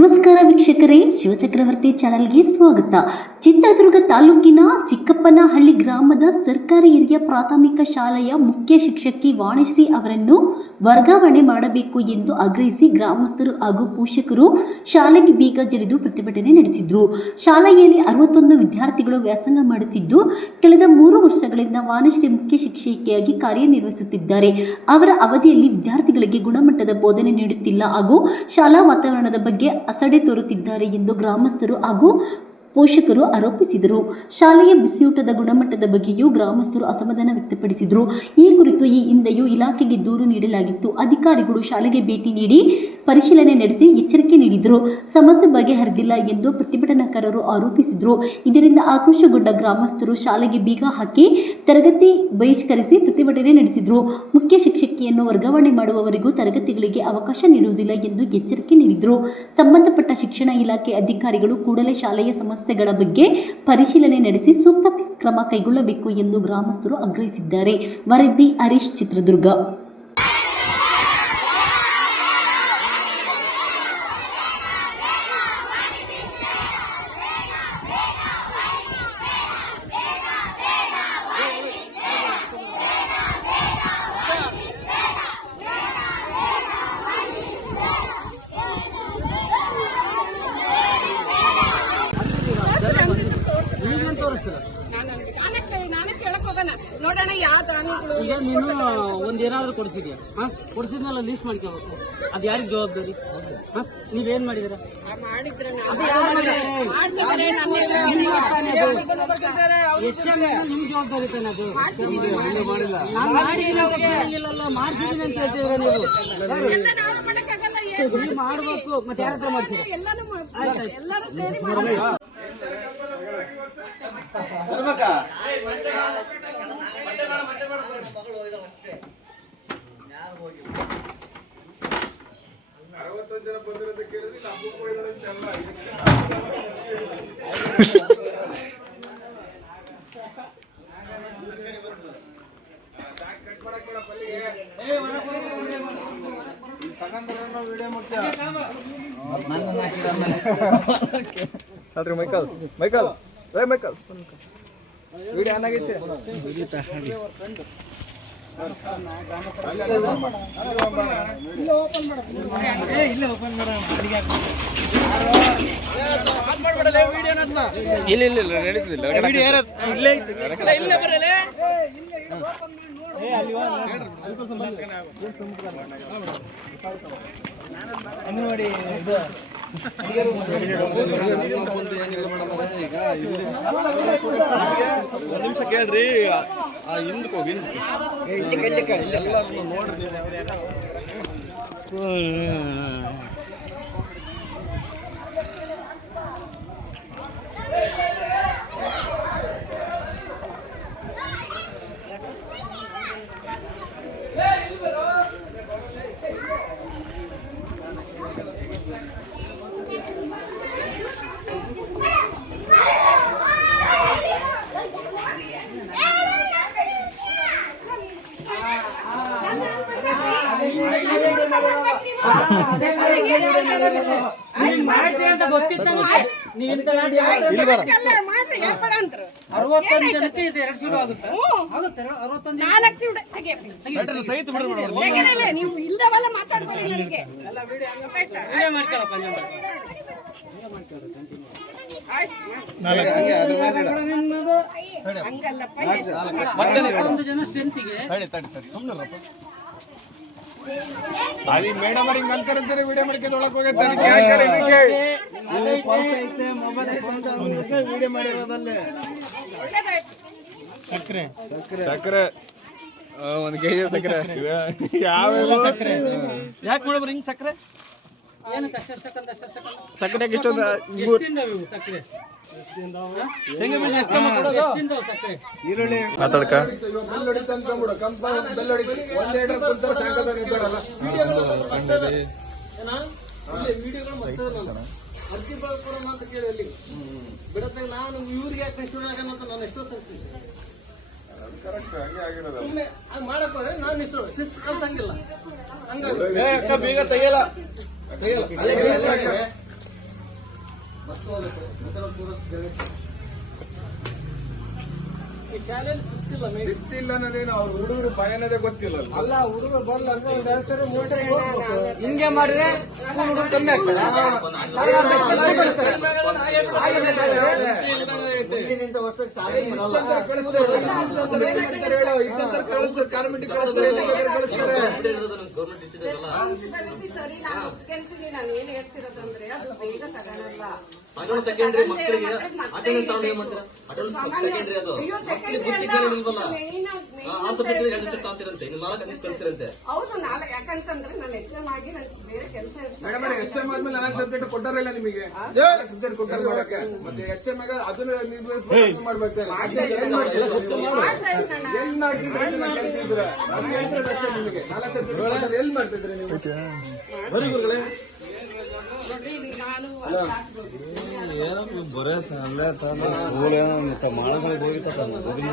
ನಮಸ್ಕಾರ ವೀಕ್ಷಕರೇ, ಶಿವಚಕ್ರವರ್ತಿ ಚಾನೆಲ್ಗೆ ಸ್ವಾಗತ. ಚಿತ್ರದುರ್ಗ ತಾಲೂಕಿನ ಚಿಕ್ಕಪ್ಪನಹಳ್ಳಿ ಗ್ರಾಮದ ಸರ್ಕಾರಿ ಹಿರಿಯ ಪ್ರಾಥಮಿಕ ಶಾಲೆಯ ಮುಖ್ಯ ಶಿಕ್ಷಕಿ ವಾಣಿಶ್ರೀ ಅವರನ್ನು ವರ್ಗಾವಣೆ ಮಾಡಬೇಕು ಎಂದು ಆಗ್ರಹಿಸಿ ಗ್ರಾಮಸ್ಥರು ಹಾಗೂ ಪೋಷಕರು ಶಾಲೆಗೆ ಬೀಗ ಜಡಿದು ಪ್ರತಿಭಟನೆ ನಡೆಸಿದರು. ಶಾಲೆಯಲ್ಲಿ 61 ವಿದ್ಯಾರ್ಥಿಗಳು ವ್ಯಾಸಂಗ ಮಾಡುತ್ತಿದ್ದು, ಕಳೆದ 3 ವರ್ಷಗಳಿಂದ ವಾಣಿಶ್ರೀ ಮುಖ್ಯ ಶಿಕ್ಷಕಿಯಾಗಿ ಕಾರ್ಯನಿರ್ವಹಿಸುತ್ತಿದ್ದಾರೆ. ಅವರ ಅವಧಿಯಲ್ಲಿ ವಿದ್ಯಾರ್ಥಿಗಳಿಗೆ ಗುಣಮಟ್ಟದ ಬೋಧನೆ ನೀಡುತ್ತಿಲ್ಲ ಹಾಗೂ ಶಾಲಾ ವಾತಾವರಣದ ಬಗ್ಗೆ ಅಸಡ್ಡೆ ತೋರುತ್ತಿದ್ದಾರೆ ಎಂದು ಗ್ರಾಮಸ್ಥರು ಹಾಗೂ ಪೋಷಕರು ಆರೋಪಿಸಿದರು. ಶಾಲೆಯ ಬಿಸಿಯೂಟದ ಗುಣಮಟ್ಟದ ಬಗ್ಗೆಯೂ ಗ್ರಾಮಸ್ಥರು ಅಸಮಾಧಾನ ವ್ಯಕ್ತಪಡಿಸಿದರು. ಈ ಕುರಿತು ಈ ಹಿಂದೆಯೂ ಇಲಾಖೆಗೆ ದೂರು ನೀಡಲಾಗಿತ್ತು. ಅಧಿಕಾರಿಗಳು ಶಾಲೆಗೆ ಭೇಟಿ ನೀಡಿ ಪರಿಶೀಲನೆ ನಡೆಸಿ ಎಚ್ಚರಿಕೆ ನೀಡಿದರು. ಸಮಸ್ಯೆ ಬಗೆಹರಿದಿಲ್ಲ ಎಂದು ಪ್ರತಿಭಟನಾಕಾರರು ಆರೋಪಿಸಿದರು. ಇದರಿಂದ ಆಕ್ರೋಶಗೊಂಡ ಗ್ರಾಮಸ್ಥರು ಶಾಲೆಗೆ ಬೀಗ ಹಾಕಿ ತರಗತಿ ಬಹಿಷ್ಕರಿಸಿ ಪ್ರತಿಭಟನೆ ನಡೆಸಿದರು. ಮುಖ್ಯ ಶಿಕ್ಷಕಿಯನ್ನು ವರ್ಗಾವಣೆ ಮಾಡುವವರೆಗೂ ತರಗತಿಗಳಿಗೆ ಅವಕಾಶ ನೀಡುವುದಿಲ್ಲ ಎಂದು ಎಚ್ಚರಿಕೆ ನೀಡಿದರು. ಸಂಬಂಧಪಟ್ಟ ಶಿಕ್ಷಣ ಇಲಾಖೆ ಅಧಿಕಾರಿಗಳು ಕೂಡಲೇ ಶಾಲೆಯ ಸಮಸ್ಯೆಗಳ ಬಗ್ಗೆ ಪರಿಶೀಲನೆ ನಡೆಸಿ ಸೂಕ್ತ ಕ್ರಮ ಕೈಗೊಳ್ಳಬೇಕು ಎಂದು ಗ್ರಾಮಸ್ಥರು ಆಗ್ರಹಿಸಿದ್ದಾರೆ. ವರದಿ ಹರೀಶ್, ಚಿತ್ರದುರ್ಗ. ನೋಡೋಣ ಯಾವ ದಾನಿಗಳು ಈಗ ನೀನು ಒಂದೇನಾದ್ರೂ ಕೊಡಿಸಿದ್ಯಾ? ಕೊಡಿಸಿದ್ಮೇಲೆ ಲೀಸ್ ಮಾಡ್ಕೋಬೇಕು. ಅದು ಯಾರಿಗೆ ಜವಾಬ್ದಾರಿ? ನೀವೇನ್ ಮಾಡಿದಿರ? ನಿಮ್ ಜವಾಬ್ದಾರಿ ತಾನೆ ಅದು. ಮಾಡ್ಸಿದೀನಿ ಅಂತ ಹೇಳ್ತಿದ್ರೆ ನೀವು ಮಾಡ್ಬೇಕು. ಮತ್ತೆ ಯಾರ ಹತ್ರ ಮಾಡ್ತೀರಾ? ಎಲ್ಲರೂ ಸೇರಿ Michael Michael Michael video on ಆಗೈತೆ. ಅಂಗನವಾಡಿ ಒಂದು ನಿಮಿಷ ಕೇಳ್ರಿ. ಹಿಂದಕ್ಕೆ ಹೋಗಿ ಎಲ್ಲರೂ ನೋಡ್ರಿ. ಗೊತ್ತಿತ್ತು. 61 ಜನಕ್ಕೆ ಇದು 2 ಶುರು ಆಗುತ್ತೆ. 4 ನೀವು ಇಲ್ದವಲ್ಲ ಮಾತಾಡ್ಬೇಡಿ. ನನಗೆ ವಿಡಿಯೋ ಮಾಡ್ಕೊಳ್ಳಪ್ಪ. ಹಂಗಲ್ಲಪ್ಪ. 61 ಜನ ಸ್ಟ್ರೆಂತಿಗೆ ಮೇಡಮ್ ಹಿಂಗ್ ಅಂತಾರಂತಾರೆ. ವಿಡಿಯೋ ಮಾಡ್ಕೊಂಡು ಒಳಗೆ ಹೋಗೈತೆ ವಿಡಿಯೋ ಮಾಡಿರೋದಲ್ಲೇ. ಸಕ್ಕರೆ ಸಕ್ಕರೆ 1 ಕೆಜಿ ಸಕ್ಕರೆ. ಯಾವ ಸಕ್ಕರೆ ಯಾಕೆ ನೋಡ್ರಿ ಹಿಂಗ್ ಸಕ್ಕರೆ ಏನಕ್ಕೆ ಸಕ್ಕರೆ ಎಷ್ಟೊಂದು ಸಕ್ಕರೆ ಈರುಳ್ಳಿ ಮಾತಾಡ್ಕ ಕಂಪ ಬೆಲ್ಲೊಡಿ ಒಂದೆರಡು ಕುಂತಾರೆ ಸಾಯಂಕಾಲ ಇದ್ದಾರಲ್ಲ. ಅರ್ಜಿ ಕೊಡೋಣ ಅಂತ ಕೇಳಿ ಅಲ್ಲಿ ಬಿಡತ್ತಾಗ ನಾನು ಇವ್ರಿಗೆ ಯಾಕೆ ಶುರು ಆಗೋಣ ಅಂತ ನಾನು ಎಷ್ಟೋ ಸಂಸ್ಕೃತಿ ಮಾಡಕ್ ಹೋದ್ರೆ ನಾನು ಇಷ್ಟು ಶಿಸ್ತು ಕಲ್ಸಂಗಿಲ್ಲ. ಬೇಗ ತೆಗಿಯಲ್ಲ. ಈ ಶಾಲೆಯಲ್ಲಿ ಶಿಸ್ತಿಲ್ಲ ಮೇಡಮ್. ಶಿಸ್ತಿಲ್ಲ ಅನ್ನೋದೇನು ಅವ್ರ ಹುಡುಗರು ಭಯ ಅನ್ನೋದೇ ಗೊತ್ತಿಲ್ಲ ಅಲ್ಲ ಹುಡುಗರು ಬರಲ್ಲ ಅಂದ್ರೆ ಒಂದ್ ಎರಡ್ ಸರಿ ಮೂರ್ ಸರಿ ಹೋಗ್ಬೇಕು. ಹಿಂಗೆ ಮಾಡಿದ್ರೆ ಸ್ಕೂಲ್ ಹುಡುಗರು ಕಮ್ಮಿ ಆಗ್ತದ ರೆಸ್ಪಾನ್ಸಿಬಿಲಿಟಿ ಸರಿ. ನಾನು ಒಪ್ಕೊಂತೀನಿ. ನಾನು ಏನ್ ಹೇಳ್ತಿರೋದಂದ್ರೆ ಅದು ಬೇಗ ತಗೊಳಲ್ಲ. ಸೆಕೆಂಡ್ರಿ ಮಕ್ಕಳಿಗೆ ಅಟೆಂಡೆನ್ಸ್ ತಗೊಂಡು ಏನ್ ಮಾಡ್ತೀರಾ? ಸೆಕೆಂಡ್ರಿ ಅದು ಅಯ್ಯೋ, secondary ಬುದ್ಧಿ ಅಲ್ಲ. ಇಲ್ವಲ್ಲ main ಆ ಸಬ್ಜೆಕ್ಟ್ ಎರಡು ತಗೊಂತಿರಂತೆ ನಿಮ್ಮ ನಾಲ್ಕು ಕಲಿತಿರಂತೆ. ಹೌದು. ನಾಳೆ ಯಾಕಂತಂದ್ರೆ ನಾನು ಎಕ್ಸಾಮ್ ಆಗಿ ನನ್ಗೆ ಬೇರೆ ಕೆಲಸ ಮೇಡಮ್ ಎಚ್ಎಂ ಆದ್ಮೇಲೆ ನಾಲ್ಕು ಸಬ್ಜೆಕ್ಟ್ ಕೊಟ್ಟಾರಿಲ್ಲ ನಿಮಗೆ ಸಬ್ಜೆಕ್ಟ್ ಕೊಟ್ಟಾರ ಮಾಡಕ್ಕೆ ಮತ್ತೆ ಎಚ್ಎಂ ಆಗ ಅದನ್ನ ನಿರ್ವಹಿಸ್ಬೇಕು ಮಾಡ್ಬೇಕು ಎಲ್ಲಿ ಮಾಡ್ತಿದ್ರೆ ಕೇಳ್ತಿದ್ರೆ ಅದು ಹೇಳ್ತಿರೋದು ಅಷ್ಟೇ ನಿಮಗೆ ನಾಲ್ಕು ಸಬ್ಜೆಕ್ಟ್ ಕೊಟ್ಟಾರೆ ಎಲ್ಲಿ ಮಾಡ್ತಿದ್ರೆ ನೀವು ಬರೀ ಗುರುಗಳೇ ನೋಡ್ರಿ ನಾನು ಬರೇ ಅಲ್ಲೇ ತಾನು